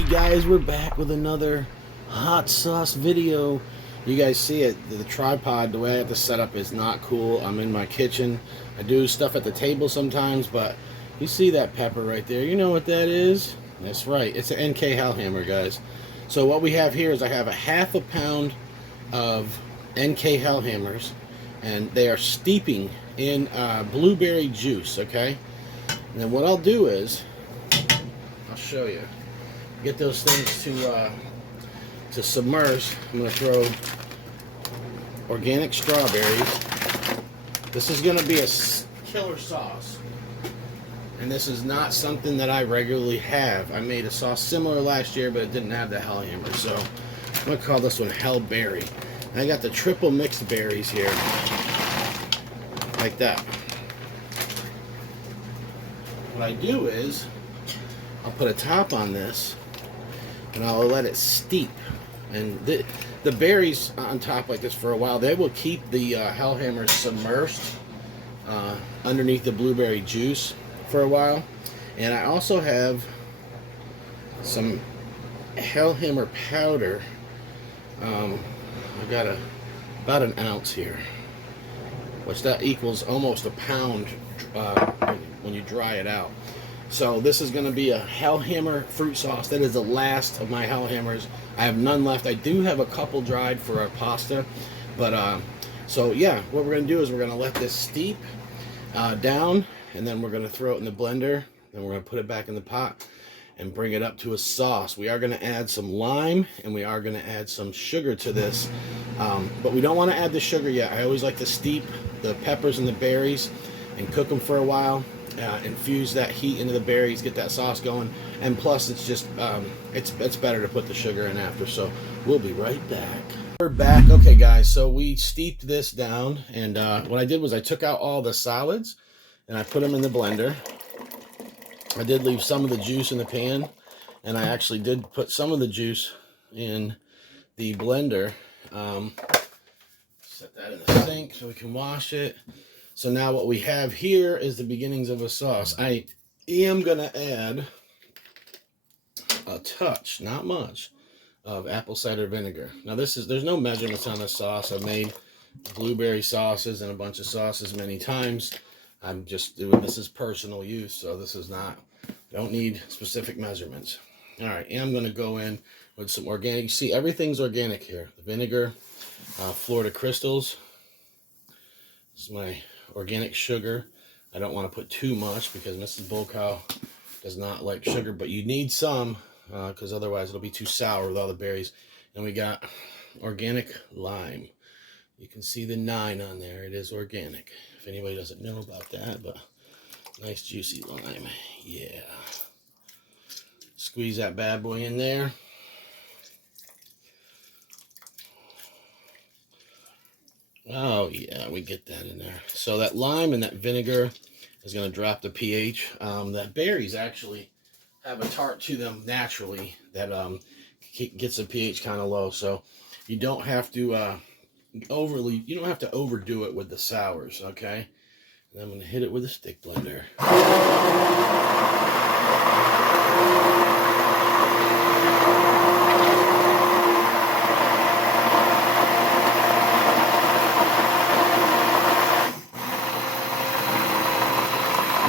Alrighty guys, we're back with another hot sauce video. You guys see it, the tripod, the way I have to set up is not cool. I'm in my kitchen. I do stuff at the table sometimes, but you see that pepper right there. You know what that is? That's right, it's an NK Hellhammer, guys. So what we have here is I have a half a pound of NK Hellhammers, and they are steeping in blueberry juice, okay? And then what I'll do is, I'll show you. Get those things to submerge. I'm going to throw organic strawberries. This is going to be a killer sauce. And this is not something that I regularly have. I made a sauce similar last year, but it didn't have the Hellhammer. So I'm going to call this one Hellberry. And I got the triple mixed berries here. Like that. What I do is, I'll put a top on this, and I'll let it steep. And the berries on top like this for a while, they will keep the Hellhammer submerged underneath the blueberry juice for a while. And I also have some Hellhammer powder. I've got about an ounce here, which that equals almost a pound when you dry it out. So this is going to be a Hellhammer fruit sauce. That is the last of my Hellhammers. I have none left. I do have a couple dried for our pasta. But, so yeah, what we're going to do is we're going to let this steep down. And then we're going to throw it in the blender. Then we're going to put it back in the pot and bring it up to a sauce. We are going to add some lime. And we are going to add some sugar to this. But we don't want to add the sugar yet. I always like to steep the peppers and the berries and cook them for a while. Infuse that heat into the berries, get that sauce going, and plus it's just it's better to put the sugar in after. So we'll be right back. We're back. Okay guys, so we steeped this down, and what I did was I took out all the solids and I put them in the blender. I did leave some of the juice in the pan, and I actually did put some of the juice in the blender. Set that in the sink so we can wash it. So now what we have here is the beginnings of a sauce. I am going to add a touch, not much, of apple cider vinegar. Now there's no measurements on this sauce. I've made blueberry sauces and a bunch of sauces many times. I'm just doing this as personal use, so this is not, don't need specific measurements. All right, and I'm going to go in with some organic. You see, everything's organic here. The vinegar, Florida Crystals. This is my organic sugar. I don't want to put too much because Mrs. Bull Cow does not like sugar, but you need some because otherwise it'll be too sour with all the berries. And we got organic lime. You can see the 9 on there. It is organic. If anybody doesn't know about that, but nice juicy lime. Yeah. Squeeze that bad boy in there. Oh yeah, we get that in there. So that lime and that vinegar is going to drop the pH. That berries actually have a tart to them naturally that gets the pH kind of low. So you don't have to you don't have to overdo it with the sours, okay? And I'm going to hit it with a stick blender.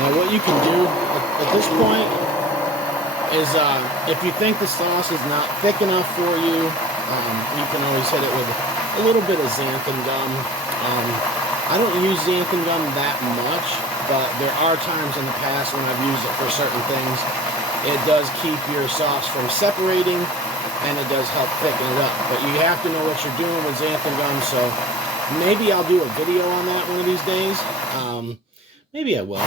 Now what you can do at this point is if you think the sauce is not thick enough for you, you can always hit it with a little bit of xanthan gum. I don't use xanthan gum that much, but there are times in the past when I've used it for certain things. It does keep your sauce from separating, and it does help thicken it up. But you have to know what you're doing with xanthan gum, so maybe I'll do a video on that one of these days. Maybe I will.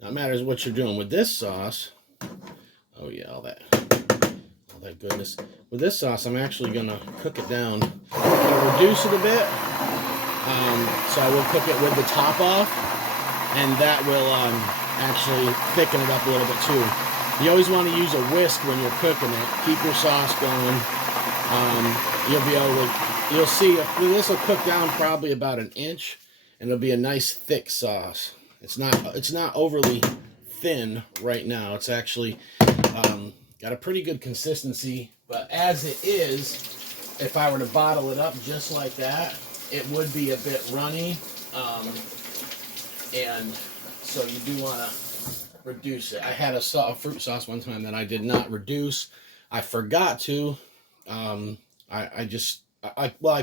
Now it matters what you're doing with this sauce. Oh yeah, all that goodness. With this sauce, I'm actually gonna cook it down. I'm gonna reduce it a bit. So I will cook it with the top off, and that will actually thicken it up a little bit too. You always want to use a whisk when you're cooking it. Keep your sauce going. You'll be able to, you'll see this will cook down probably about an inch, and it'll be a nice thick sauce. It's not overly thin right now. It's actually got a pretty good consistency, but as it is, if I were to bottle it up just like that, it would be a bit runny, and so you do want to reduce it. I had a fruit sauce one time that I did not reduce. I forgot to. I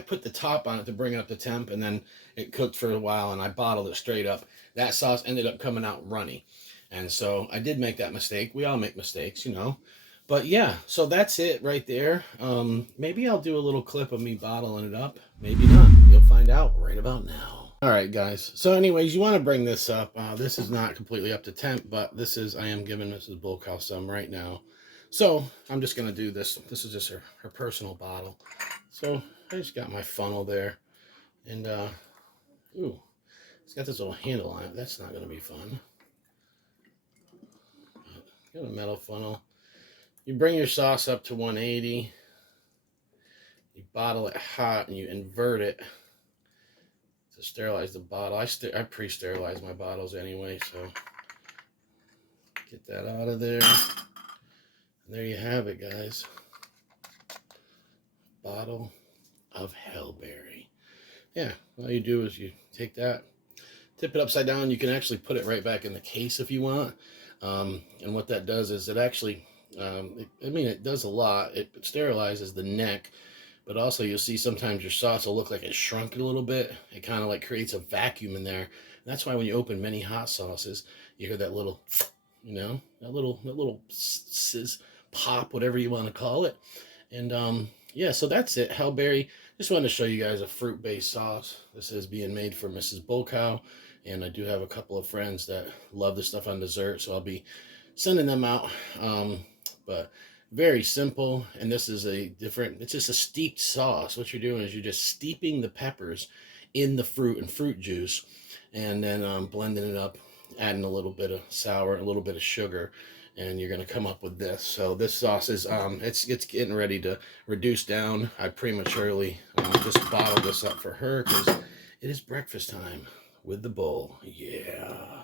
put the top on it to bring up the temp, and then it cooked for a while, and I bottled it straight up. That sauce ended up coming out runny, and so I did make that mistake. We all make mistakes, you know. But yeah, so that's it right there. Maybe I'll do a little clip of me bottling it up. Maybe not. You'll find out right about now. All right, guys. So anyways, you want to bring this up. This is not completely up to temp, but I am giving Mrs. Bullcow some right now. So I'm just going to do this. This is just her personal bottle. So I just got my funnel there. And, ooh, it's got this little handle on it. That's not going to be fun. Got a metal funnel. You bring your sauce up to 180. You bottle it hot and you invert it to sterilize the bottle. I pre-sterilize my bottles anyway, so get that out of there. And there you have it, guys. Bottle of Hellberry. Yeah, all you do is you take that, tip it upside down. You can actually put it right back in the case if you want. And what that does is it actually, it does a lot. It sterilizes the neck, but also you'll see sometimes your sauce will look like it shrunk a little bit. It kind of like creates a vacuum in there. And that's why when you open many hot sauces, you hear that little, that little sizz, pop, whatever you want to call it. And yeah, so that's it. Hellberry. Just wanted to show you guys a fruit-based sauce. This is being made for Mrs. Bullcow, and I do have a couple of friends that love this stuff on dessert, so I'll be sending them out. But very simple, and this is it's just a steeped sauce. What you're doing is you're just steeping the peppers in the fruit and fruit juice, and then blending it up, adding a little bit of sour, a little bit of sugar, and you're going to come up with this. So this sauce is it's getting ready to reduce down. I prematurely just bottled this up for her because it is breakfast time with the bull. Yeah.